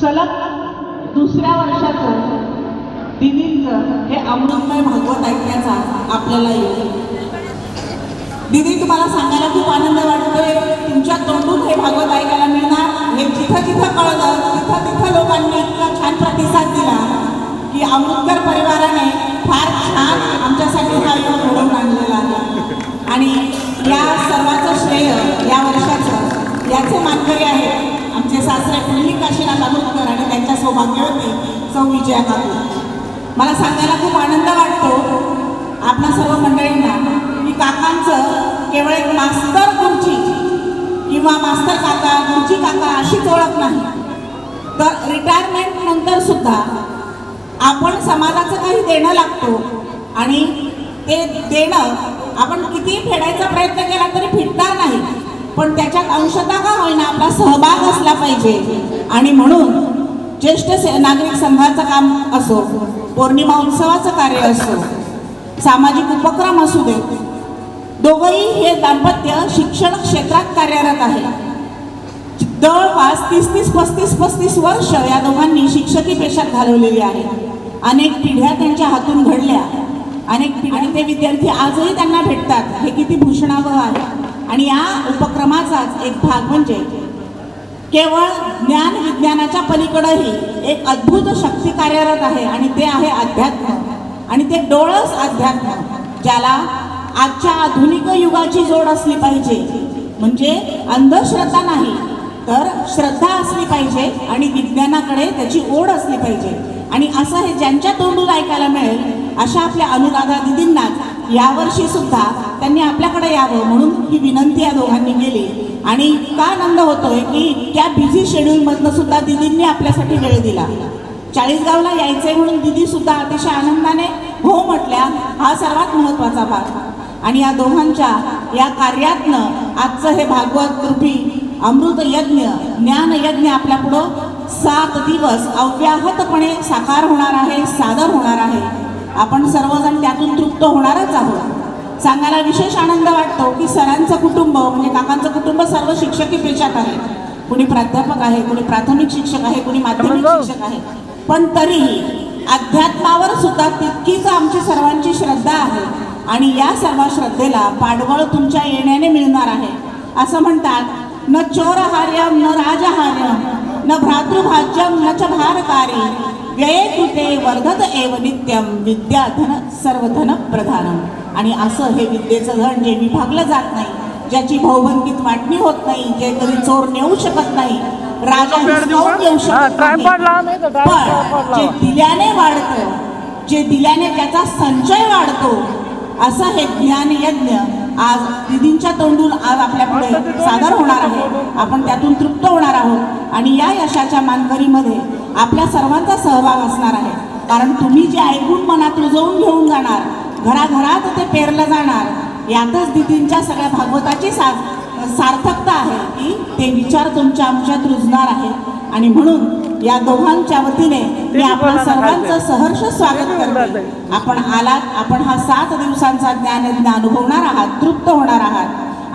सलग दुसऱ्या वर्षाचं दिदींचं हे अमृतमय भागवत ऐकण्याचा आपल्याला येईल. दीदी, तुम्हाला सांगायला खूप आनंद वाटतोय. तुमच्या तोंडून हे भागवत ऐकायला मिळणार. हे जिथं जिथं कळलं तिथं तिथं लोकांनी इतका छान प्रतिसाद दिला की अमृतकर परिवाराने फार छान आमच्यासाठी हा योग घडवून आणलेला आहे. आणि या सर्वांचं श्रेय या वर्षाचं याचे मानकरी आहेत आमचे सासरे पुंडलिक काशीनाथ अमृतकर आणि त्यांच्या सौभाग्यवती सौ विजया काकू. मला सांगायला खूप आनंद वाटतो आपणा सर्व मंडळींना की काकांचं केवळ एक मास्तर गुरुजी किंवा मास्तर काका गुरुजी काका अशीच ओळख नाही, तर रिटायरमेंट नंतर सुद्धा आपण समाजाचं काही देणं लागतो आणि ते देणं आपण किती फेडायचा प्रयत्न केला तरी फिटणार नाही, पण त्याच्यात अंशतः का होईना आपला सहभाग असला पाहिजे. आणि म्हणून ज्येष्ठ नागरिक संघाचं काम असो, पौर्णिमा उत्सवाचं कार्य असो, सामाजिक उपक्रम असू दे, दोघंही हे दाम्पत्य शिक्षण क्षेत्रात कार्यरत आहे. जवळपास 30-35 वर्ष या दोघांनी शिक्षकी पेशात घालवलेली आहे. अनेक पिढ्या त्यांच्या हातून घडल्या, अनेक पिढ्या ते विद्यार्थी आजही त्यांना भेटतात. हे किती भूषणावह आहे. आणि या उपक्रमाचाच एक भाग म्हणजे केवळ ज्ञान विज्ञानाच्या पलीकडेही एक अद्भुत शक्ती कार्यरत आहे आणि ते आहे अध्यात्म. आणि ते डोळस अध्यात्म, ज्याला आजच्या आधुनिक युगाची जोड असली पाहिजे. म्हणजे अंधश्रद्धा नाही तर श्रद्धा असली पाहिजे आणि विज्ञानाकडे त्याची ओढ असली पाहिजे. आणि असं हे ज्यांच्या तोंडून ऐकायला मिळेल अशा आपल्या अनुराधा दिदींना यावर्षी सुद्धा त्यांनी आपल्याकडे यावं म्हणून ही विनंती या दोघांनी केली. आणि इतका आनंद होतोय की त्या बिझी शेड्यूलमधनं सुद्धा दिदींनी आपल्यासाठी वेळ दिला. चाळीसगावला यायचंय म्हणून दिदी सुद्धा अतिशय आनंदाने हो म्हटल्या. हा सर्वात महत्त्वाचा भाग. आणि या दोघांच्या या कार्यातनं आजचं हे भागवत रूपी अमृत यज्ञ ज्ञान यज्ञ आपल्या पुढं 7 दिवस अव्याहतपणे साकार होणार आहे, सादर होणार आहे. आपण सर्वजण त्यातून तृप्त होणारच आहोत. सांगायला विशेष आनंद वाटतो की सरांचं कुटुंब म्हणजे काकांचं कुटुंब सर्व शिक्षकी पेशात आहे. कुणी प्राध्यापक आहे, कुणी प्राथमिक शिक्षक आहे, कुणी माध्यमिक शिक्षक आहे, पण तरीही अध्यात्मावर सुद्धा तितकीच आमची सर्वांची श्रद्धा आहे. आणि या सर्व श्रद्धेला पाठबळ तुमच्या येण्याने मिळणार आहे. असं म्हणतात, न चोरहार्यम न राजहार्यम न भ्रातृभाज्यम न च भारकारी व्यये कृते वर्धत एव नित्यम विद्याधन सर्वधन प्रधानम. आणि असं हे विद्येचं धन जे विभागलं जात नाही, ज्याची भाऊबंदकीत वाटणी होत नाही, जे कधी चोर नेऊ शकत नाही, राजा हिसकावून येऊ शकत नाही, पण जे दिल्याने वाढतं, जे दिल्याने त्याचा संचय वाढतो, असं हे ज्ञान यज्ञ आज दिदींच्या तोंडून आज आपल्या पुढे सादर होणार आहे. आपण त्यातून तृप्त होणार आहोत आणि या यशाच्या मानकरीमध्ये आपल्या सर्वांचा सहभाग असणार आहे. कारण तुम्ही जे ऐकून मनात रुजवून घेऊन जाणार, घराघरात ते पेरलं जाणार, यातच दिदींच्या सगळ्या भागवताची सार्थकता आहे की ते विचार तुमच्या आमच्यात रुजणार आहे. आणि म्हणून या दोघांच्या वतीने मी आपल्या सर्वांचं सहर्ष स्वागत करते. आपण आलात, आपण हा 7 दिवसांचा ज्ञानयज्ञ अनुभवणार आहात, तृप्त होणार आहात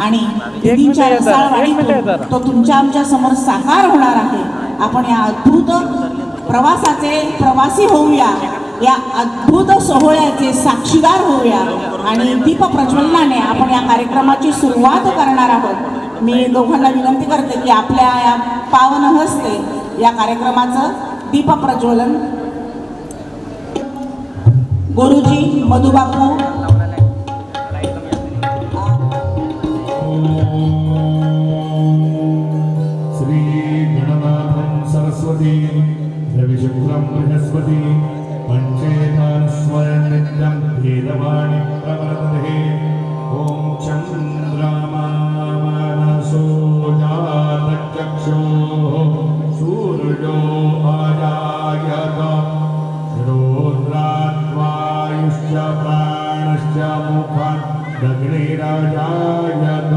आणि दिदींच्या रसाळवाणीतून तो तुमच्या आमच्या समोर साकार होणार आहे. आपण या अद्भुत प्रवासाचे प्रवासी होऊया, या अद्भुत सोहळ्याचे साक्षीदार होऊया आणि दीप प्रज्वलनाने आपण या कार्यक्रमाची सुरुवात करणार आहोत. मी दोघांना विनंती करते की आपल्या या पावन हस्ते या कार्यक्रमाचं दीप प्रज्वलन गुरुजी मधुबापू श्री गणनाथं सरस्वती रविशुक्रं बृहस्पति पंचेतान् स्वयं नित्यं भेदवाणी प्रवर्तते. ओम चंद्रमा मनसो जातचक्षुः सूर्यो आजायत रुद्राद्वायुश्च प्राणश्च मुखात् अग्निराजायत.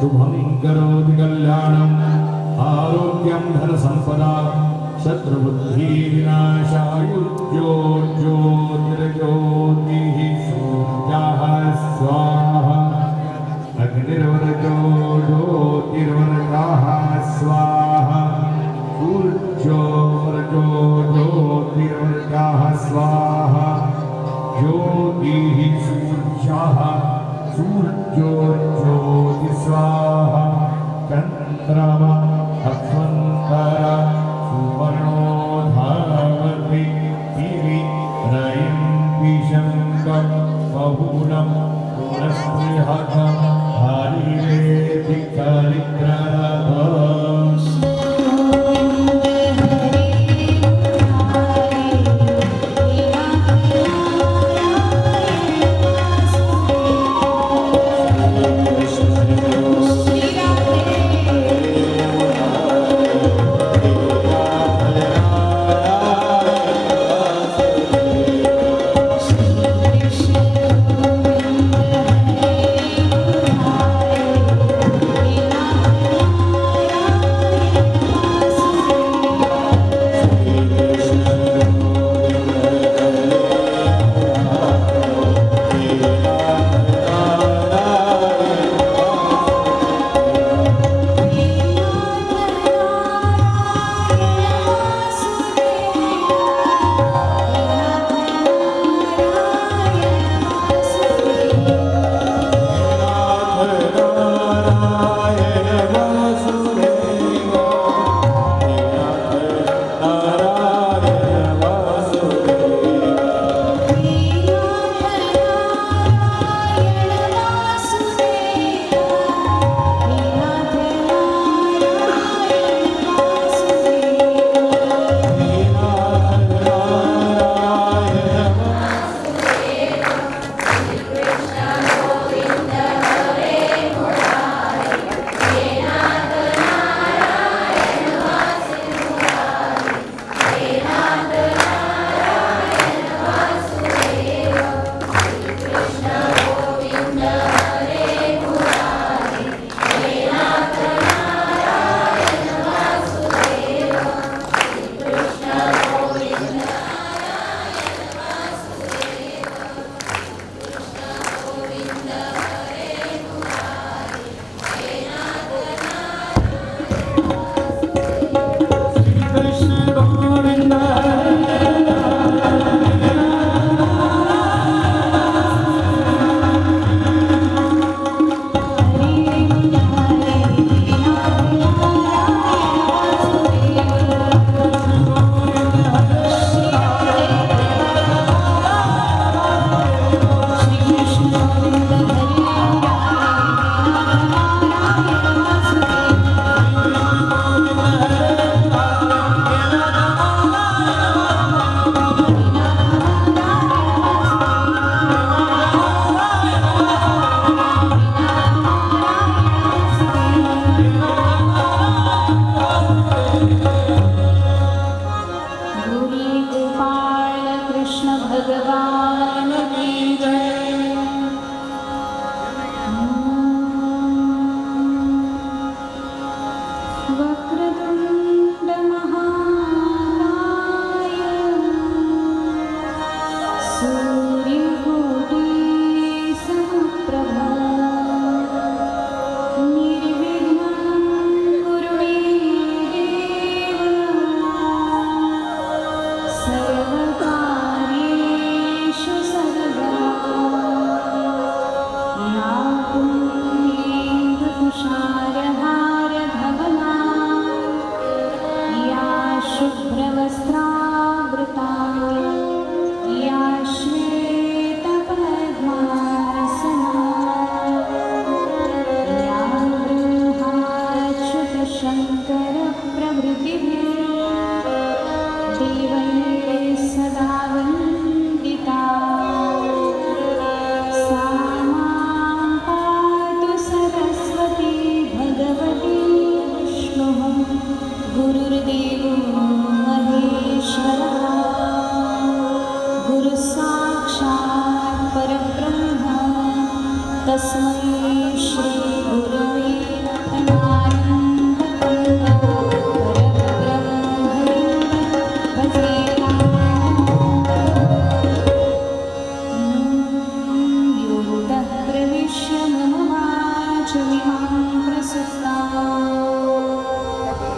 शुभं करोति कल्याणम् आरोग्यं धनसम्पदा शत्रुबुद्धिविनाशाय सूर्यः स्वाहा अग्निर्वरजो ज्योतिर्वरजः स्वाहा ऊर्जोर्जो ज्योतिर्मृत्याः स्वाहा ज्योतिः सूर्यः सूर्योर्ज्योतिः स्वाहा चन्द्रमा अक्षन्तः सुवर्णो धावति दिवि रयन्ति शङ्खं बहुलं पुरस्पृहतं हरिरेति करिग्रहः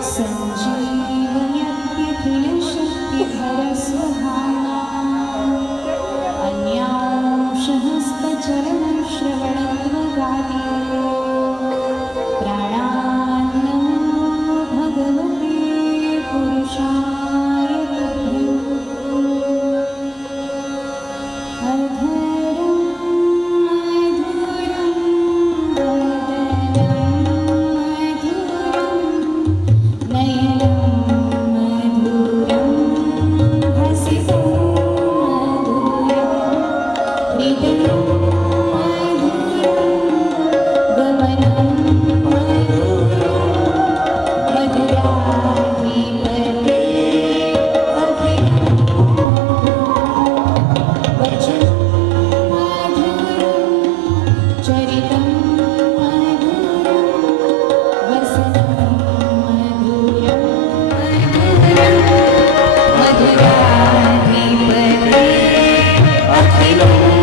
संजीव स्वधाम्ना अन्यांशहस्तचरणश्रवणत्वगादि प्राणान्नमो भगवते पुरुषाय तुभ्यम् अधरं मधुरं वदनं मधुरं नयनं मधुरं हसितं मधुरं हृदयं मधुरं गमनं मधुरं मधुराधिपते अखिलं वचनं मधुरं चरितं मधुरं वसनं मधुरं मधुरं मधुराधिपते अखिलं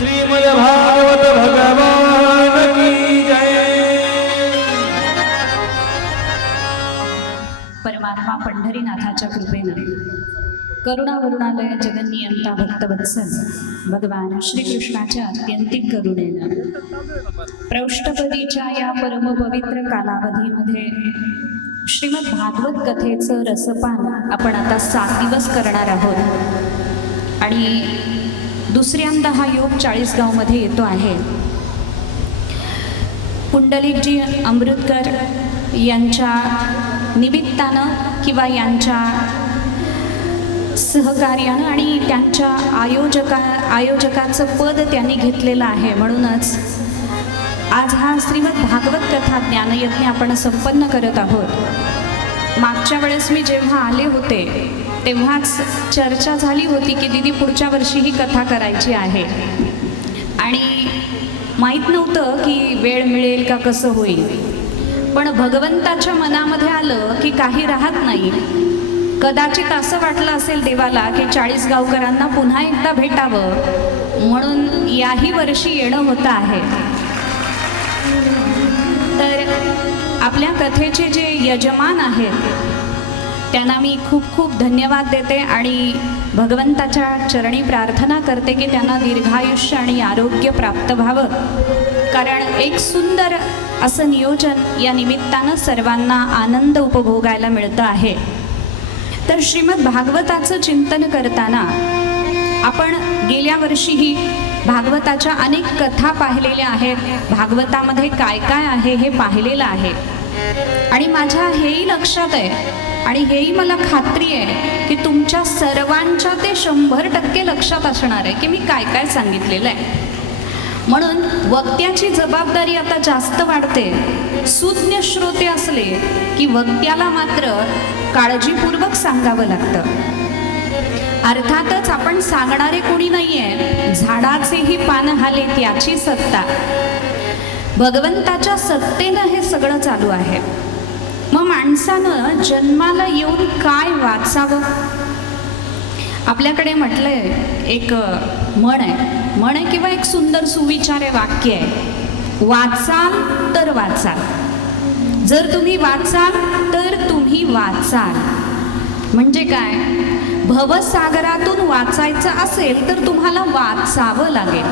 श्रीमद्भागवत भगवान की जय। परमात्मा पंढरीनाथाच्या कृपेनं करुणावरुणालय जगन्नियंता भक्तवत्सल भगवान श्रीकृष्णाच्या अत्यंतिक करुणेनं प्रौष्ठपदीच्या या परमपवित्र कालावधीमध्ये श्रीमद भागवत कथेचं रसपान आपण आता 7 दिवस करणार आहोत आणि दुसऱ्यांदा हा योग 40 गावमध्ये येतो आहे. पुंडलिकजी अमृतकर यांच्या निमित्तानं किंवा यांच्या सहकार्यानं आणि त्यांच्या आयोजकाचं पद त्यांनी घेतलेलं आहे. म्हणूनच आज हा श्रीमद भागवत कथा ज्ञानयज्ञ आपण संपन्न करत आहोत. मागच्या वेळेस मी जेव्हा आले होते तेव्हाच चर्चा झाली होती की दीदी पुढच्या वर्षी ही कथा करायची आहे आणि माहीत नव्हतं की वेळ मिळेल का कसं होईल. पण भगवंताच्या मनामध्ये आलं की काही राहत नाही. कदाचित असं वाटलं असेल देवाला की 40 गावकरांना पुन्हा एकदा भेटावं म्हणून याही वर्षी येणं होतं आहे. तर आपल्या कथेचे जे यजमान आहेत त्यांना मी खूप खूप धन्यवाद देते आणि भगवंताच्या चरणी प्रार्थना करते की त्यांना दीर्घायुष्य आणि आरोग्य प्राप्त व्हावं. कारण एक सुंदर असं नियोजन या निमित्तानं सर्वांना आनंद उपभोगायला मिळतं आहे. तर श्रीमद भागवताचं चिंतन करताना आपण गेल्या वर्षीही भागवताच्या अनेक कथा पाहिलेल्या आहेत. भागवतामध्ये काय काय आहे हे पाहिलेलं आहे आणि माझ्या हेही लक्षात आहे आणि हेही मला खात्री आहे की तुमच्या सर्वांच्या ते 100% लक्षात असणार आहे की मी काय काय सांगितलेलं आहे. म्हणून वक्त्याची जबाबदारी आता जास्त वाढते. सुज्ञ श्रोते असले की वक्त्याला मात्र काळजीपूर्वक सांगावं लागतं. अर्थातच आपण सांगणारे कोणी नाहीये, झाडाचेही पान हाले त्याची सत्ता. भगवंताच्या सत्तेनं हे सगळं चालू आहे. मग माणसानं जन्माला येऊन काय वाचावं? आपल्याकडे म्हटलंय एक म्हण आहे किंवा एक सुंदर सुविचार आहे, वाक्य आहे, वाचाल तर वाचाल. जर तुम्ही वाचाल तर तुम्ही वाचाल. म्हणजे काय? भवसागरातून वाचायचं असेल तर तुम्हाला वाचावं लागेल.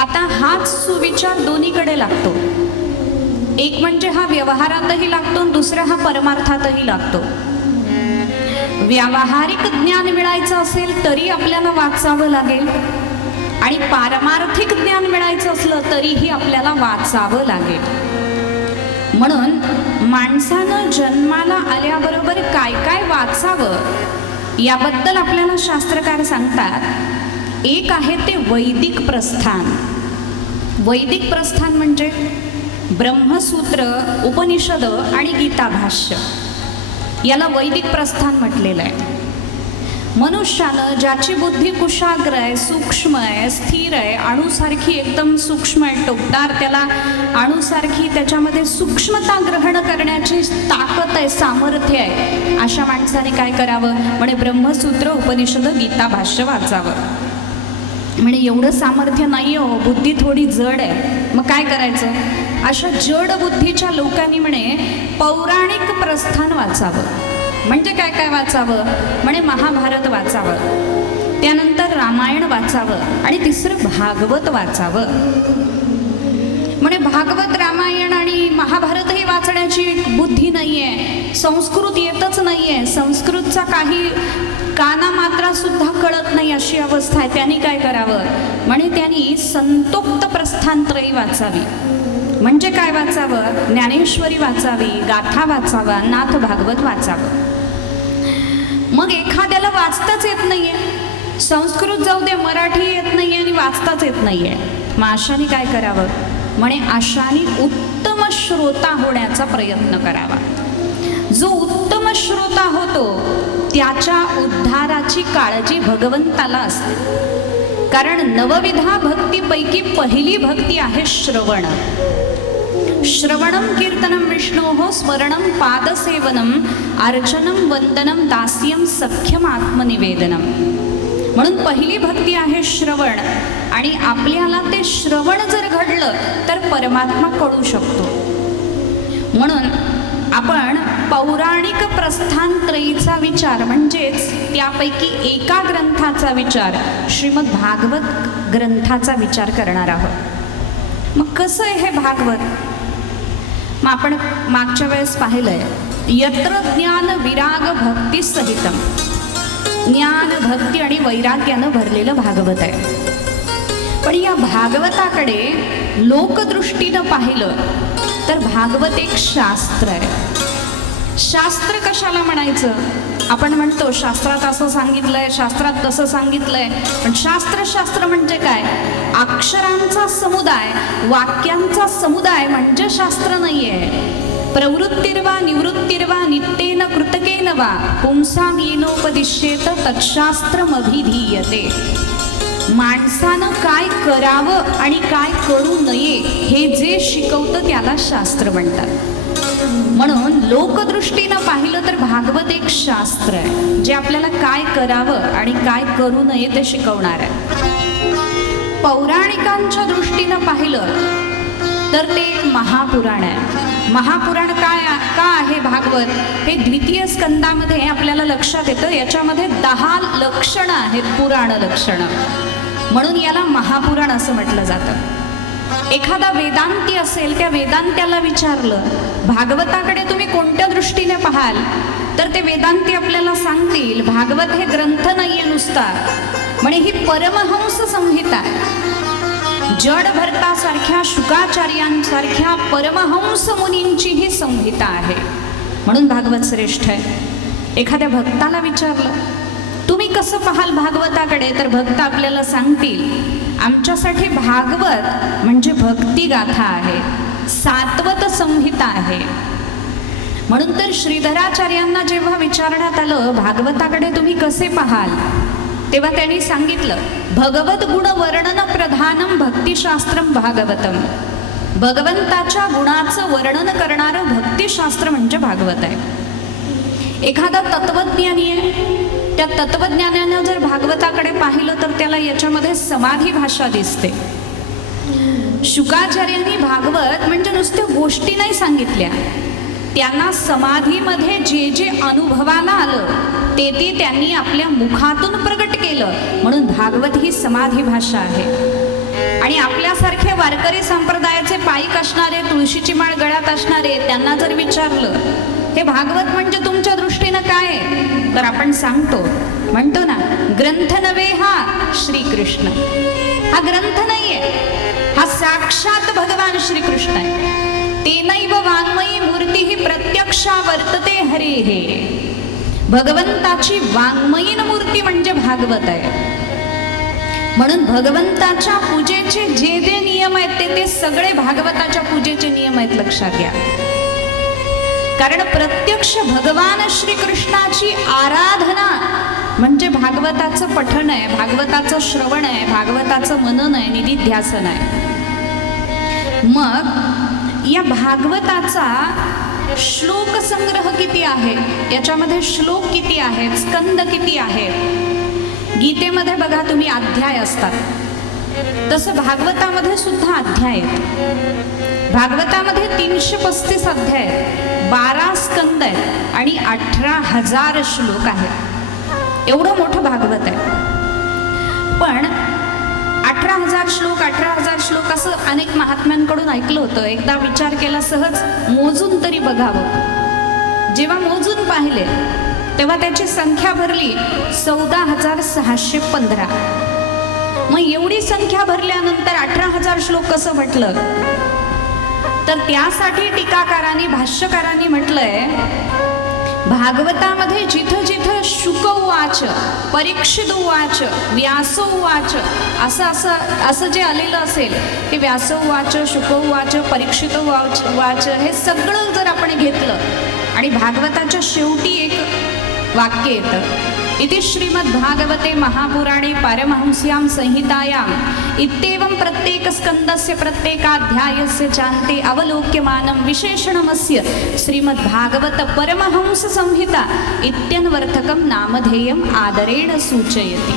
आता हाच सुविचार दोन्हीकडे लागतो. एक म्हणजे हा व्यवहारातही लागतो आणि दुसरा हा परमार्थातही लागतो. व्यावहारिक ज्ञान मिळायचं असेल तरी आपल्याला वाचावं लागेल आणि पारमार्थिक ज्ञान मिळायचं असलं तरीही आपल्याला वाचावं लागेल. म्हणून माणसानं जन्माला आल्याबरोबर काय काय वाचावं याबद्दल आपल्याला शास्त्रकार सांगतात. एक आहे ते वैदिक प्रस्थान. वैदिक प्रस्थान म्हणजे ब्रह्मसूत्र, उपनिषद आणि गीता भाष्य याला वैदिक प्रस्थान म्हटलेलं आहे. मनुष्यानं ज्याची बुद्धी कुशाग्र आहे, सूक्ष्म आहे, स्थिर आहे, अणुसारखी एकदम सूक्ष्म आहे, टोकदार, त्याला अणुसारखी त्याच्यामध्ये सूक्ष्मता ग्रहण करण्याची ताकद आहे, सामर्थ्य आहे, अशा माणसाने काय करावं? म्हणे ब्रह्मसूत्र, उपनिषद, गीता भाष्य वाचावं. म्हणे एवढं सामर्थ्य नाही हो, बुद्धी थोडी जड आहे. मग काय करायचं? अशा जड बुद्धीच्या लोकांनी म्हणे पौराणिक प्रस्थान वाचावं. म्हणजे काय काय वाचावं? म्हणे महाभारत वाचावं, त्यानंतर रामायण वाचावं आणि तिसरं भागवत वाचावं. म्हणे भागवत, रामायण आणि महाभारतही वाचण्याची बुद्धी नाही आहे, संस्कृत येतच नाही आहे, संस्कृतचा काही काना मात्रा सुद्धा कळत नाही अशी अवस्था आहे. त्यांनी काय करावं? म्हणे त्यांनी संतोक्त प्रस्थानत्रयी वाचावी. म्हणजे काय वाचावं? ज्ञानेश्वरी वाचावी, गाथा वाचावा, नाथ भागवत वाचावं. मग एखाद्याला वाचताच येत नाहीये, संस्कृत जाऊ दे, मराठी येत नाहीये आणि वाचताच येत नाहीये, मग अशाने काय करावं? म्हणे अशाने उत्तम श्रोता होण्याचा प्रयत्न करावा. जो उत्तम श्रोता होतो त्याच्या उद्धाराची काळजी भगवंताला असते. कारण नवविधा भक्तीपैकी पहिली भक्ती आहे श्रवण. श्रवणम कीर्तनम विष्णोः स्मरणम पादसेवनम अर्चनम वंदनम दास्यम सख्यम आत्मनिवेदनम. म्हणून पहिली भक्ती आहे श्रवण आणि आपल्याला ते श्रवण जर घडलं तर परमात्मा कळू शकतो. म्हणून आपण पौराणिक प्रस्थानत्रयीचा विचार म्हणजेच त्यापैकी एका ग्रंथाचा विचार, श्रीमद भागवत ग्रंथाचा विचार करणार आहोत. मग कसं आहे हे भागवत? मग आपण मागच्या वेळेस पाहिलंय, यत्र ज्ञान विराग भक्ती सहितम, ज्ञान, भक्ती आणि वैराग्यानं भरलेलं भागवत आहे. पण या भागवताकडे लोकदृष्टीनं पाहिलं तर भागवत एक शास्त्र आहे. शास्त्र कशाला म्हणायचं? आपण म्हणतो शास्त्रात असं सांगितलंय, शास्त्रात तसं सांगितलंय, पण शास्त्र म्हणजे काय? अक्षरांचा समुदाय, वाक्यांचा समुदाय म्हणजे शास्त्र नाहीये. प्रवृत्तिर्वा निवृत्तिर्वा नित्येन कृतकेन वा पुंसां येनोपदिश्येत तत्शास्त्रमभिधीयते. माणसानं काय करावं आणि काय करू नये हे जे शिकवतं त्याला शास्त्र म्हणतात. म्हणून लोकदृष्टीनं पाहिलं तर भागवत एक शास्त्र आहे जे आपल्याला काय करावं आणि काय करू नये ते शिकवणार आहे. पौराणिकांच्या दृष्टीनं पाहिलं तर ते एक महापुराण आहे. महापुराण का आहे भागवत हे द्वितीय स्कंदामध्ये आपल्याला लक्षात येतं. याच्यामध्ये 10 लक्षणं आहेत, पुराण लक्षणं, म्हणून याला महापुराण असं म्हटलं जातं. एखादा वेदांती असेल, त्या वेदांत्याला विचारलं भागवताकडे तुम्ही कोणत्या दृष्टीने पाहाल, तर ते वेदांती आपल्याला सांगतील भागवत हे ग्रंथ नाहीये नुसता, म्हणे ही परमहंस संहिता आहे. जड भरतासारख्या शुकाचार्यांसारख्या परमहंस मुनींची ही संहिता आहे, म्हणून भागवत श्रेष्ठ आहे. एखाद्या भक्ताला विचारलं तुम्ही कसं पाहाल भागवताकडे, तर भक्त आपल्याला सांगतील आमच्यासाठी भागवत म्हणजे भक्तिगाथा आहे, सात्वत संहिता आहे. म्हणून तर श्रीधराचार्यांना जेव्हा विचारण्यात आलं भागवताकडे तुम्ही कसे पाहाल, तेव्हा त्यांनी सांगितलं भगवत गुण वर्णन प्रधानम भक्तिशास्त्रम भागवतम. भगवंताच्या गुणाचं वर्णन करणारं भक्तिशास्त्र म्हणजे भागवत आहे. एखादा तत्वज्ञानी आहे, त्या तत्वज्ञानानं जर भागवताकडे पाहिलं तर त्याला याच्यामध्ये समाधी भाषा दिसते. शुकाचार्यांनी भागवत म्हणजे नुसत्या गोष्टी नाही सांगितल्या, त्यांना समाधीमध्ये जे जे अनुभवाला आलं ते त्यांनी आपल्या मुखातून प्रगट केलं, म्हणून भागवत ही समाधी भाषा आहे. आणि आपल्यासारखे वारकरी संप्रदायाचे पायीक असणारे, तुळशीची माळ गळ्यात असणारे, त्यांना जर विचारलं हे भागवत म्हणजे तुमच्या दृष्टीनं काय आहे, तर आपण सांगतो, म्हणतो ना ग्रंथ नव्हे हा श्रीकृष्ण. हा ग्रंथ नाहीये, हा साक्षात भगवान श्रीकृष्ण आहे. तेनैव वाङ्मयी मूर्ती ही प्रत्यक्षा वर्तते हरे हे. भगवंताची वाङ्मयीन मूर्ती म्हणजे भागवत आहे. म्हणून भगवंताच्या पूजेचे जे जे नियम आहेत ते सगळे भागवताच्या पूजेचे नियम आहेत, लक्षात घ्या. कारण प्रत्यक्ष भगवान श्रीकृष्णाची आराधना म्हणजे भागवताचं पठण आहे, भागवताचं श्रवण आहे, भागवताचं मनन आहे, निधिध्यासन आहे. मग या भागवताचा श्लोक संग्रह किती आहे, याच्यामध्ये श्लोक किती आहेत, स्कंद किती आहेत. गीतेमध्ये बघा तुम्ही अध्याय असतात, तसं भागवतामध्ये सुद्धा अध्याय आहेत. भागवतामध्ये 335 अध्याय आहेत, 12 स्कंद आहेत आणि 18,000 श्लोक आहेत. एवढं मोठं भागवत आहे. पण 18,000 श्लोक 18,000 श्लोक असं अनेक महात्म्यांकडून ऐकलं होतं. एकदा विचार केला सहज मोजून तरी बघावं. जेव्हा मोजून पाहिले तेव्हा त्याची संख्या भरली 14,615. मग एवढी संख्या भरल्यानंतर 18,000 श्लोक कसं म्हटलं, तर त्यासाठी टीकाकारांनी भाष्यकारांनी म्हटलंय भागवतामध्ये जिथं जिथं शुक उवाच, परीक्षित उवाच, व्यास उवाच असं जे आलेलं असेल ते व्यास उवाच, शुक उवाच, परीक्षित उवाच हे सगळं जर आपण घेतलं आणि भागवताच्या शेवटी एक वाक्य येतं इति श्रीमद्भागवते महापुराणे पारमहंस्यां संहितायाम् इत्येवं प्रत्येकस्कन्दस्य प्रत्येकाध्यायस्य चान्ते अवलोक्यमानं विशेषणमस्य श्रीमद्भागवत परमहंस संहिता इत्यन्वर्थकं नामधेयम् आदरेण सूचयति.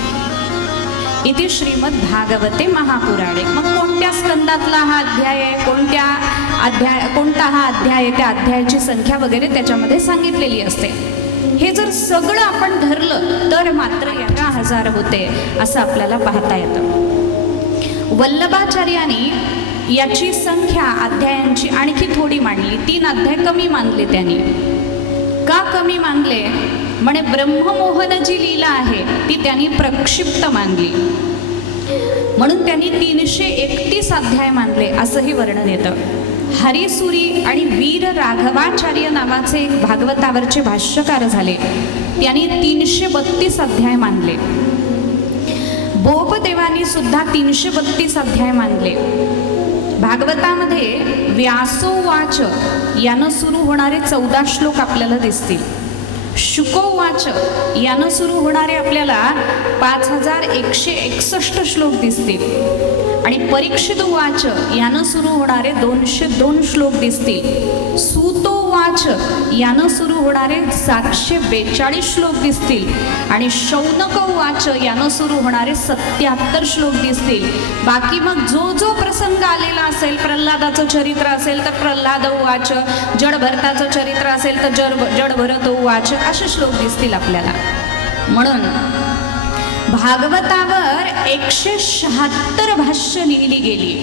इति श्रीमद्भागवते महापुराणे. मग कोणत्या स्कंदातला हा अध्याय आहे, कोणता हा अध्याय आहे, त्या अध्यायाची संख्या वगैरे त्याच्यामध्ये सांगितलेली असते. हे जर सगळं आपण धरलं तर मात्र 11,000 होते असं आपल्याला पाहता येतं. वल्लभाचार्यांनी याची संख्या अध्यायांची आणखी थोडी मांडली, 3 अध्याय कमी मानले. त्यांनी का कमी मानले, म्हणे ब्रह्ममोहन जी लीला आहे ती त्यांनी प्रक्षिप्त मानली, म्हणून त्यांनी 331 अध्याय मानले असंही वर्णन येतं. हरिसुरी आणि वीर राघवाचार्य नावाचे एक भागवतावरचे भाष्यकार झाले, त्यांनी 332 अध्याय मानले. बोपदेवानी सुद्धा 332 अध्याय मानले. भागवतामध्ये व्यासोवाच यानं सुरू होणारे 14 श्लोक आपल्याला दिसतील. शुकोवाच यानं सुरू होणारे आपल्याला 5161 श्लोक दिसतील. आणि परीक्षित उवाच यानं सुरू होणारे 202 श्लोक दिसतील. सूतो उवाच यानं सुरू होणारे 742 श्लोक दिसतील. आणि शौनक उवाच यानं सुरू होणारे 77 श्लोक दिसतील. बाकी मग जो जो प्रसंग आलेला असेल, प्रल्हादाचं चरित्र असेल तर प्रल्हाद उवाच, जडभरताचं चरित्र असेल तर जडभरत उवाच, असे श्लोक दिसतील आपल्याला. म्हणून भागवतावर 176 भाष्य लिहिली गेली.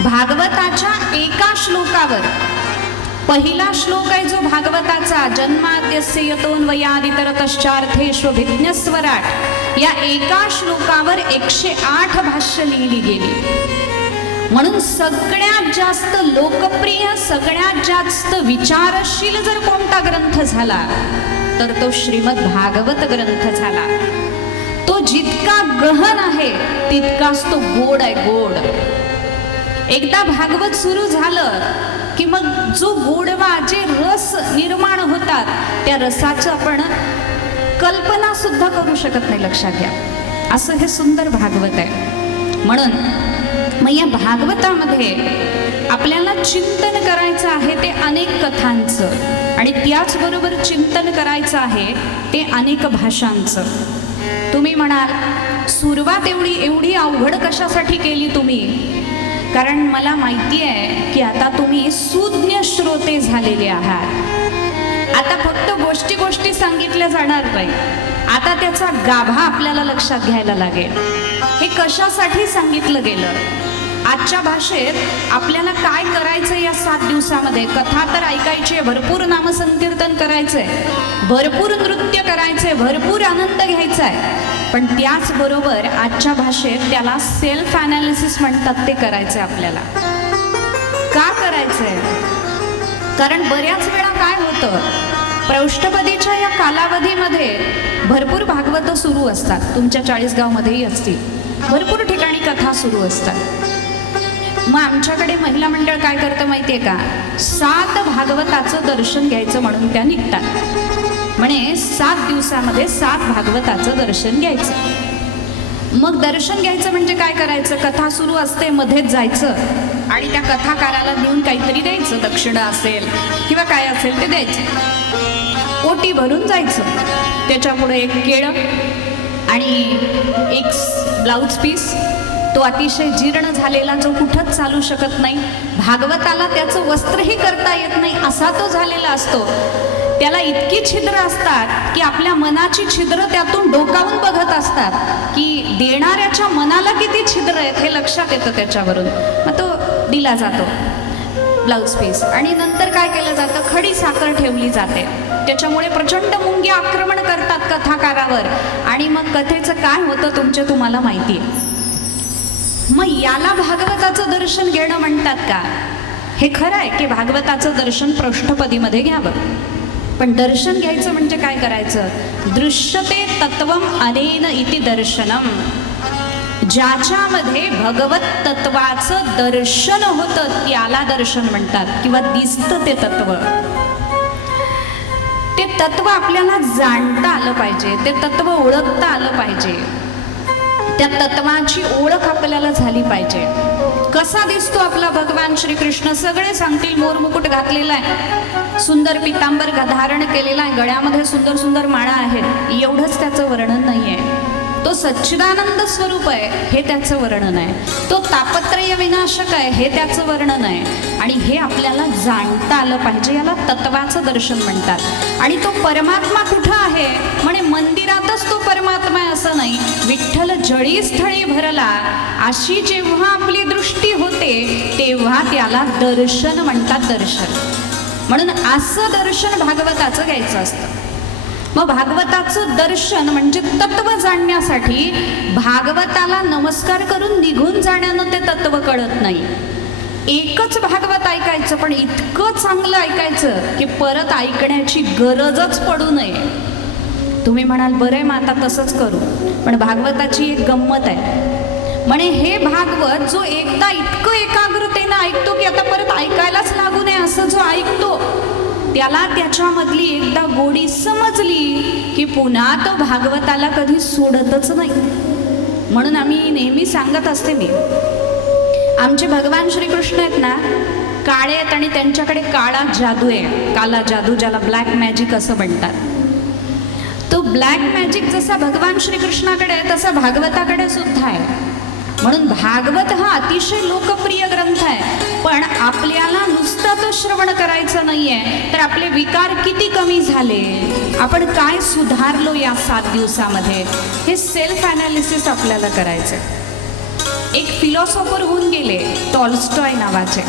भागवताच्या एका श्लोकावर, पहिला श्लोक आहे जो भागवताचा, जन्माद्यस्य यतोऽन्वयादितरतश्चार्थेष्वभिज्ञस्वराट, या एका श्लोकावर 108 भाष्य लिहिली गेली. म्हणून सगळ्यात जास्त लोकप्रिय, सगळ्यात जास्त विचारशील जर कोणता ग्रंथ झाला तर तो श्रीमद भागवत ग्रंथ झाला. तो जितका गहन आहे तितकाच तो गोड आहे, गोड. एकदा भागवत सुरू झालं की मग जो गोडवा, जे रस निर्माण होतात, त्या रसाचं आपण कल्पना सुद्धा करू शकत नाही. लक्षात घ्या, असं हे सुंदर भागवत आहे. म्हणून मग या भागवतामध्ये आपल्याला चिंतन करायचं आहे ते अनेक कथांचं, आणि त्याचबरोबर चिंतन करायचं आहे ते अनेक भाषांचं. तुम्ही म्हणाल सुरुवात एवढी अवघड कशासाठी केली तुम्ही? कारण मला माहिती आहे की आता तुम्ही सुज्ञ श्रोते झालेले आहात. आता फक्त गोष्टी सांगितल्या जाणार नाही, आता त्याचा गाभा आपल्याला लक्षात घ्यायला लागेल. हे कशासाठी सांगितलं गेलं? आजच्या भाषेत आपल्याला काय करायचं या 7 दिवसामध्ये? कथा तर ऐकायची, भरपूर नामसंकीर्तन करायचंय, भरपूर नृत्य करायचंय, भरपूर आनंद घ्यायचा आहे. पण त्याचबरोबर आजच्या भाषेत त्याला सेल्फ ॲनालिसिस म्हणतात, ते करायचंय आपल्याला. का करायचंय? कारण बऱ्याच वेळा काय होतं, प्रौष्ठपदीच्या या कालावधीमध्ये भरपूर भागवत सुरू असतात. तुमच्या 40गावमध्येही असतील, भरपूर ठिकाणी कथा सुरू असतात. मग आमच्याकडे महिला मंडळ काय करतं माहिती आहे का? 7 भागवताचं दर्शन घ्यायचं म्हणून त्या निघतात. म्हणे 7 दिवसामध्ये 7 भागवताचं दर्शन घ्यायचं. मग दर्शन घ्यायचं म्हणजे काय करायचं? कथा सुरू असते, मध्येच जायचं आणि त्या कथाकाराला देऊन काहीतरी द्यायचं, दक्षिणा असेल किंवा काय असेल ते द्यायचं. ओटी भरून जायचं. त्याच्यापुढे एक केळं आणि एक ब्लाऊज पीस, तो अतिशय जीर्ण झालेला, जो कुठंच चालू शकत नाही. भागवताला त्याचं वस्त्रही करता येत नाही असा तो झालेला असतो. त्याला इतकी छिद्र असतात की आपल्या मनाची छिद्र त्यातून डोकावून बघत असतात की देणाऱ्याच्या मनाला किती छिद्र आहेत हे लक्षात येतं त्याच्यावरून. मग तो दिला जातो ब्लाऊज पीस, आणि नंतर काय केलं जातं? खडी साखर ठेवली जाते. त्याच्यामुळे प्रचंड मुंग्या आक्रमण करतात कथाकारावर, आणि मग कथेचं काय होतं तुम्हाला माहिती आहे. मग याला भागवताचं दर्शन घेणं म्हणतात का? हे खरं आहे की भागवताचं दर्शन पृष्ठपदीमध्ये घ्यावं, पण दर्शन घ्यायचं म्हणजे काय करायचं? दृश्यते तत्वम अनेन इति दर्शनम. ज्याच्यामध्ये भगवत तत्वाचं दर्शन होतं त्याला दर्शन म्हणतात, किंवा दिसतं ते तत्व. ते तत्व आपल्याला जाणता आलं पाहिजे, ते तत्व ओळखता आलं पाहिजे, त्या तत्वाची ओळख आपल्याला झाली पाहिजे. कसा दिसतो आपला भगवान श्रीकृष्ण? सगळे सांगतील मोरमुकुट घातलेला आहे, सुंदर पितांबर धारण केलेला आहे, गळ्यामध्ये सुंदर सुंदर माळा आहेत, एवढंच त्याचं वर्णन नाही आहे. तो सच्चिदानंद स्वरूप आहे हे त्याचं वर्णन आहे, तो तापत्रय विनाशक आहे हे त्याचं वर्णन आहे. आणि हे आपल्याला जाणता आलं पाहिजे, याला तत्वाचं दर्शन म्हणतात. आणि तो परमात्मा कुठं आहे? म्हणे मंदिरातच तो परमात्मा आहे असं नाही, विठ्ठल जळी स्थळी भरला अशी जेव्हा आपली दृष्टी होते तेव्हा त्याला दर्शन म्हणतात, दर्शन. म्हणून असं दर्शन भागवताचं घ्यायचं असतं. मग भागवताचं दर्शन म्हणजे तत्व जाणण्यासाठी भागवताला नमस्कार करून निघून जाण्यानं ते तत्व कळत नाही. एकच भागवत ऐकायचं, पण इतकं चांगलं ऐकायचं की परत ऐकण्याची गरजच पडू नये. तुम्ही म्हणाल बरं आहे मग आता तसंच करू, पण भागवताची एक गंमत आहे. म्हणे हे भागवत जो एकदा इतकं एकाग्रतेनं ऐकतो की आता परत ऐकायलाच लागू नये असं जो ऐकतो, त्याला त्याच्यामधली एकदा गोडी समजली की पुन्हा तो भागवताला कधी सोडतच नाही. म्हणून आम्ही नेहमी सांगत असते मी, आमचे भगवान श्रीकृष्ण आहेत ना, काळे आहेत आणि त्यांच्याकडे काळा जादू आहे, काला जादू, ज्याला ब्लॅक मॅजिक असं म्हणतात. तो ब्लॅक मॅजिक जसा भगवान श्रीकृष्णाकडे आहे तसा भागवताकडे सुद्धा आहे. म्हणून भागवत हा अतिशय लोकप्रिय ग्रंथ आहे. पण आपल्याला नुसतं तो श्रवण करायचं नाहीये, तर आपले विकार किती कमी झाले, आपण काय सुधारलो या 7 दिवसामध्ये, हे सेल्फ ॲनालिसिस आपल्याला करायचं. एक फिलॉसॉफर होऊन गेले टॉल्स्टॉय नावाचे,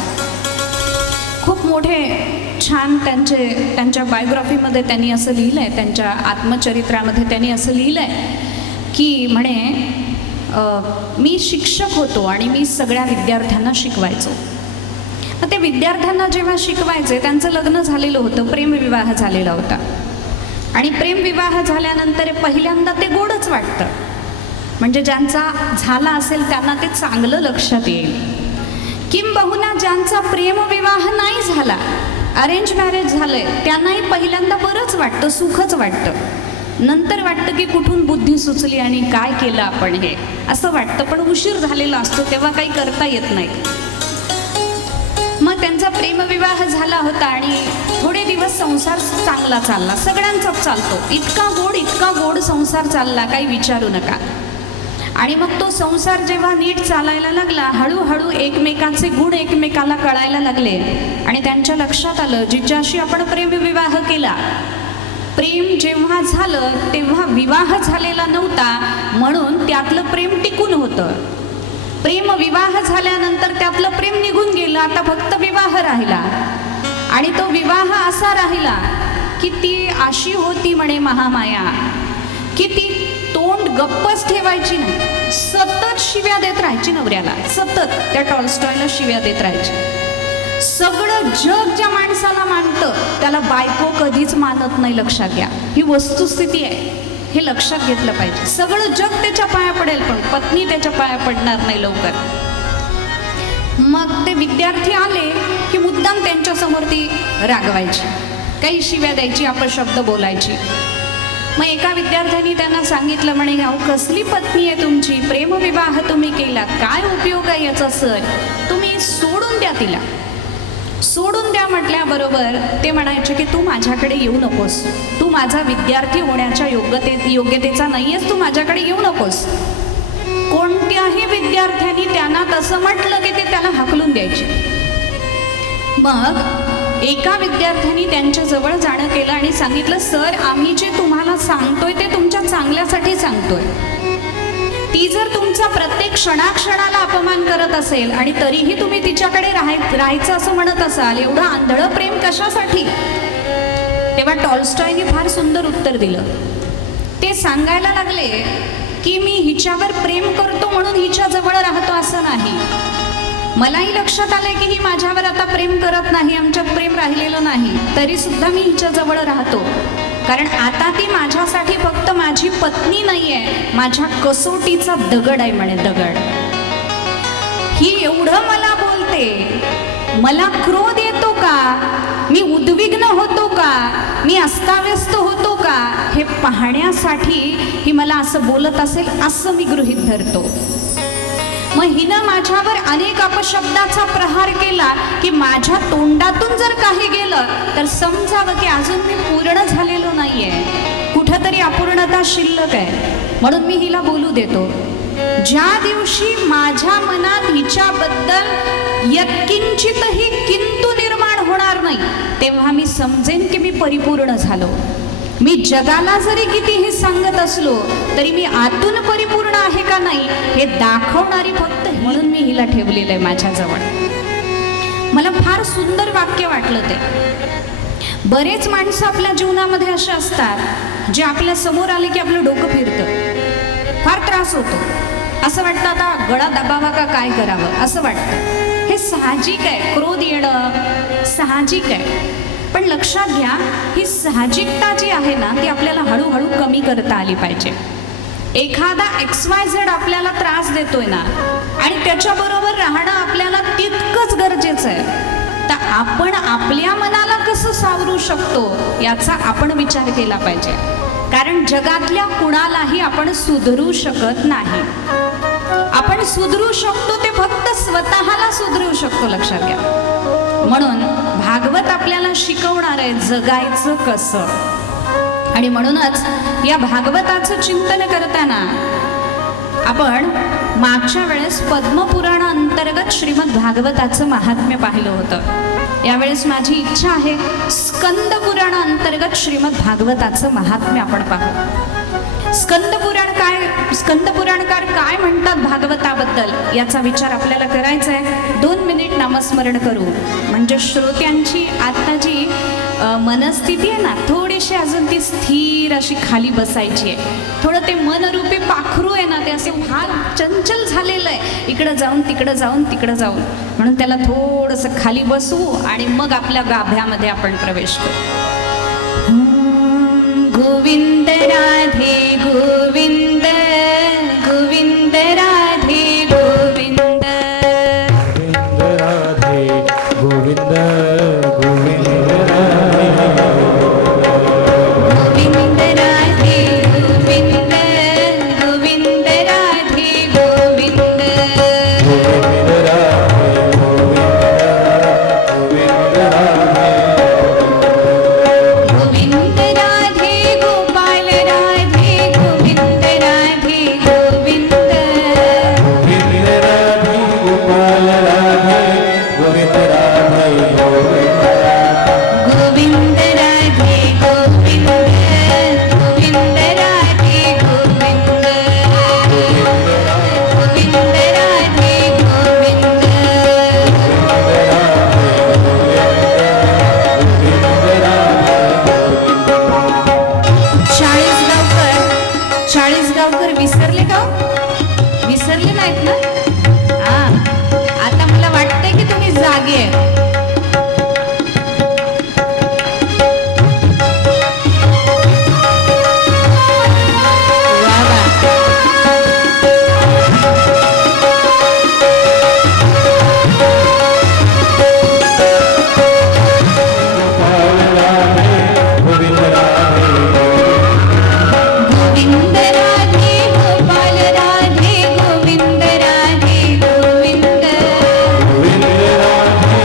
खूप मोठे छान त्यांच्या बायोग्राफीमध्ये त्यांनी असं लिहिलं आहे, त्यांच्या आत्मचरित्रामध्ये त्यांनी असं लिहिलं आहे की म्हणे, मी शिक्षक होतो आणि मी सगळ्या विद्यार्थ्यांना शिकवायचो. ते विद्यार्थ्यांना जेव्हा शिकवायचे त्यांचं लग्न झालेलं होतं, प्रेमविवाह झालेला होता. आणि प्रेमविवाह झाल्यानंतर पहिल्यांदा ते गोडच वाटतं, म्हणजे ज्यांचा झाला असेल त्यांना ते चांगलं लक्षात येईल. किंबहुना ज्यांचा प्रेमविवाह नाही झाला, अरेंज मॅरेज झालंय, त्यांनाही पहिल्यांदा बरंच वाटतं, सुखच वाटतं. नंतर वाटतं की कुठून बुद्धी सुचली आणि काय केलं आपण हे, असं वाटतं. पण उशीर झालेला असतो तेव्हा काही करता येत नाही. मग त्यांचा प्रेमविवाह झाला होता आणि थोडे दिवस संसार चांगला चालला, सगळ्यांचाच चालतो, इतका गोड संसार चालला, काही विचारू नका. आणि मग तो संसार जेव्हा नीट चालायला लागला, हळूहळू एकमेकांचे गुण एकमेकाला कळायला लागले आणि त्यांच्या लक्षात आलं, जिच्याशी आपण प्रेमविवाह केला, प्रेम जेव्हा झालं तेव्हा विवाह झालेला नव्हता, म्हणून त्यातलं प्रेम टिकून होतं. प्रेम विवाह झाल्यानंतर त्यातलं प्रेम निघून गेलं, आता फक्त विवाह राहिला. आणि तो विवाह असा राहिला की ती अशी होती म्हणे महामाया, की ती तोंड गप्पच ठेवायची नाही, सतत शिव्या देत राहायची नवऱ्याला, सतत त्या टॉल्स्टॉयला शिव्या देत राहायची. सगळं जग ज्या माणसाला मानतं त्याला बायको कधीच मानत नाही, लक्षात घ्या, ही वस्तुस्थिती आहे, हे लक्षात घेतलं पाहिजे. सगळं जग त्याच्या पाया पडेल पण पत्नी त्याच्या पाया पडणार नाही लवकर. मग ते विद्यार्थी आले की मुद्दाम त्यांच्यासमोर ती रागवायची, काही शिव्या द्यायची, अपशब्द बोलायची. मग एका विद्यार्थ्यांनी त्यांना सांगितलं, म्हणे अहो कसली पत्नी आहे तुमची, प्रेमविवाह तुम्ही केला, काय उपयोग आहे याचा सर, तुम्ही सोडून द्या तिला. सोडून द्या म्हटल्याबरोबर ते म्हणायचे की तू माझ्याकडे येऊ नकोस, तू माझा विद्यार्थी होण्याच्या योग्यतेचा नाही आहेस, तू माझ्याकडे येऊ नकोस. कोणत्याही विद्यार्थ्यांनी त्यांना तसं म्हटलं की ते त्याला हाकलून द्यायचे. मग एका विद्यार्थ्यांनी त्यांच्या जवळ जाणं केलं आणि सांगितलं, सर आम्ही जे तुम्हाला सांगतोय ते तुमच्या चांगल्यासाठी सांगतोय. ती जर तुमचा प्रत्येक क्षणाक्षणाला अपमान करत असेल आणि तरीही तुम्ही तिच्याकडे राहायचं असं म्हणत असाल, एवढं आंधळं प्रेम कशासाठी? तेव्हा टॉल्स्टॉयने फार सुंदर उत्तर दिलं. ते सांगायला लागले की मी हिच्यावर प्रेम करतो म्हणून हिच्या जवळ राहतो असं नाही. मलाही लक्षात आलंय की ही माझ्यावर आता प्रेम करत नाही, आमच्यात प्रेम राहिलेलं नाही, तरी सुद्धा मी हिच्या जवळ राहतो, कारण आता ती माझ्यासाठी फक्त माझी पत्नी नाहीये, माझ्या कसोटीचा दगड आहे म्हणे, दगड. ही एवढं मला बोलते, मला क्रोध येतो का, मी उद्विग्न होतो का, मी अस्ताव्यस्त होतो का, हे पाहण्यासाठी ही मला असं बोलत असेल असं मी गृहीत धरतो. मग हिनं माझ्यावर अनेक अपशब्दाचा प्रहार केला की माझ्या तोंडातून जर काही गेलं तर समजावं की अजून मी पूर्ण झालेलो नाहीये, कुठंतरी अपूर्णता शिल्लक आहे, म्हणून मी हिला बोलू देतो. ज्या दिवशी माझ्या मनात हिच्याबद्दल यत्किंचितही किंतु निर्माण होणार नाही, तेव्हा मी समजेन की मी परिपूर्ण झालो. मी जगाला जरी कितीही सांगत असलो तरी मी आतून परिपूर्ण आहे का नाही हे दाखवणारी फक्त, म्हणून मी हिला ठेवलेलं आहे माझ्याजवळ. मला फार सुंदर वाक्य वाटलं ते. बरेच माणसं आपल्या जीवनामध्ये असे असतात जे आपल्या समोर आले की आपलं डोकं फिरतं, फार त्रास होतो, असं वाटतं आता गळा दाबावा का काय करावं असं वाटतं. हे साहजिक आहे, क्रोध येणं साहजिक आहे. पण लक्षात घ्या, ही साहजिकता जी आहे ना ती आपल्याला हळूहळू कमी करता आली पाहिजे. एखादा XYZ आपल्याला त्रास देतोय ना आणि त्याच्याबरोबर राहणं आपल्याला तितकंच गरजेचं आहे, तर आपण आपल्या मनाला कसं सावरू शकतो याचा आपण विचार केला पाहिजे, कारण जगातल्या कुणालाही आपण सुधरू शकत नाही. आपण सुधरू शकतो ते फक्त स्वतःला सुधरू शकतो, लक्षात घ्या. म्हणून भागवत आपल्याला शिकवणार आहे जगायचं कसं. आणि म्हणूनच या भागवताचं चिंतन करताना आपण मागच्या वेळेस पद्मपुराण अंतर्गत श्रीमद भागवताचं महात्म्य पाहिलं होतं. यावेळेस माझी इच्छा आहे स्कंद पुराण अंतर्गत श्रीमद भागवताचं महात्म्य आपण पाहू. स्कंद पुराणकार काय म्हणतात भागवताबद्दल याचा विचार आपल्याला करायचा आहे. 2 मिनिट नामस्मरण करू म्हणजे श्रोत्यांची आता जी मनस्थिती आहे ना, थोडीशी अजून ती स्थिर अशी खाली बसायची आहे. थोडं ते मनरूपी पाखरू आहे ना, ते असे फार चंचल झालेलं आहे, इकडं जाऊन तिकडं जाऊन तिकडं जाऊन. म्हणून त्याला थोडंसं खाली बसवू आणि मग आपल्या गाभ्यामध्ये आपण प्रवेश करू. गोविंद राधे गोविंद, गोविंद राधे गोविंद, राधे गोविंद गोविंद राधे गोविंद राधे गोविंद, गोविंद राधे गोविंद, गोविंद राधे गोविंद राधे गोविंद राधे गोपाल राधे गोविंद राधे गोविंद, गोविंद राधे गोपाल राधे गोविंद राधे गोविंद गोविंद राधे गोविंद, गोविंद राधे गोविंद, गोविंद राधे गोविंद. चाळीसगावकर विसरले का हो? विसरले नाहीत ना? हा, आता मला वाटतंय की तुम्ही जागे आहे. वा वा. गोविंद राधे गोविंद राधे गोपाल राधे गोविंद राधे गोविंद, गोविंद राधे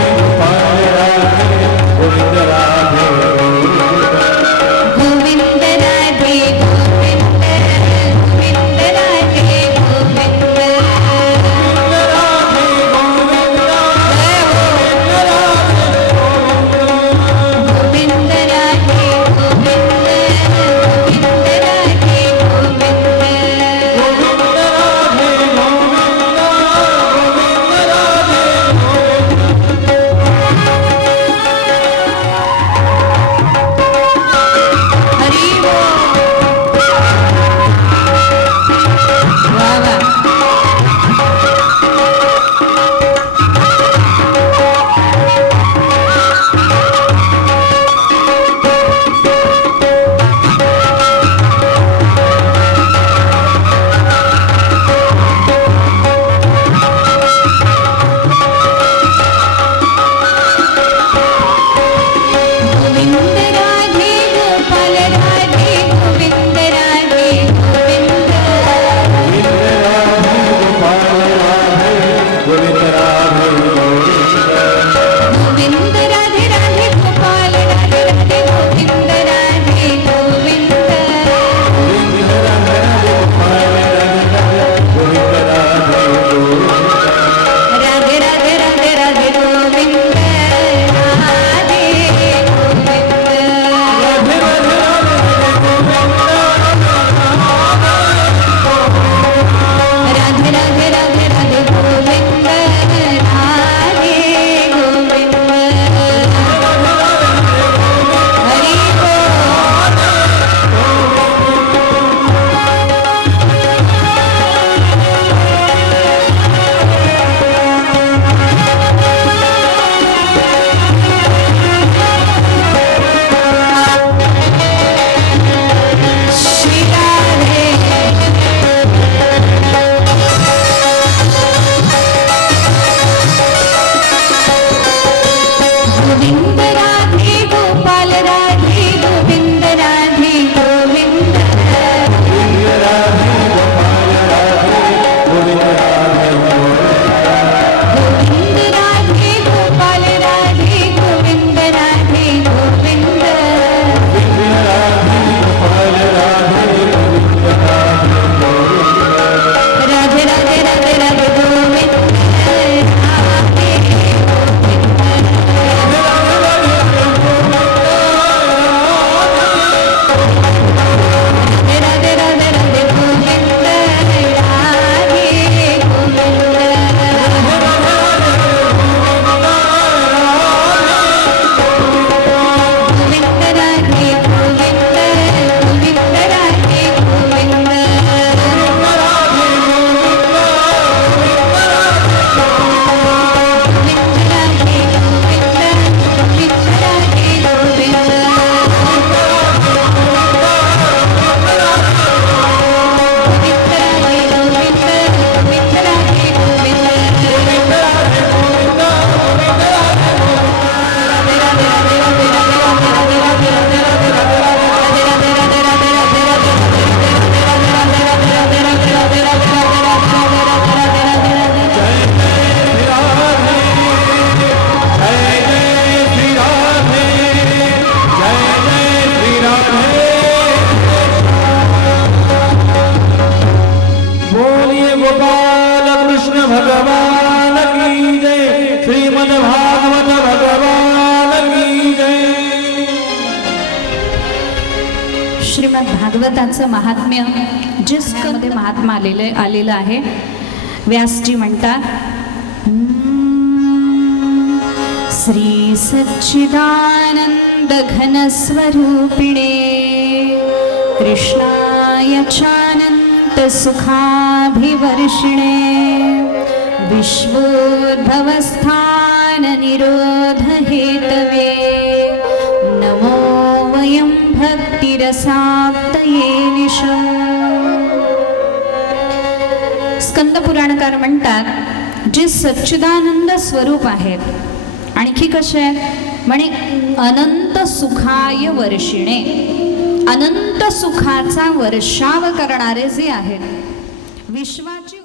श्रीमद भागवताचं महात्म्य जे स्कंदमध्ये महात्मा आलेलं आहे. व्यासजी म्हणतात, श्री सच्चिदानंद घन स्वरूपिणे कृष्णाय चानंत सुखाभिवर्षिणे विश्वोद्भवस्थान निरोध हेतवे नमो वयं भक्तिरसाप्तये निशम्. स्कंद पुराणकार म्हणतात, जे सच्चिदानंद स्वरूप आहेत, आणखी कसे आहेत म्हणे, अनंत सुखाय वर्षिणे, अनंत सुखाचा वर्षाव करणारे जे आहेत, विश्वाची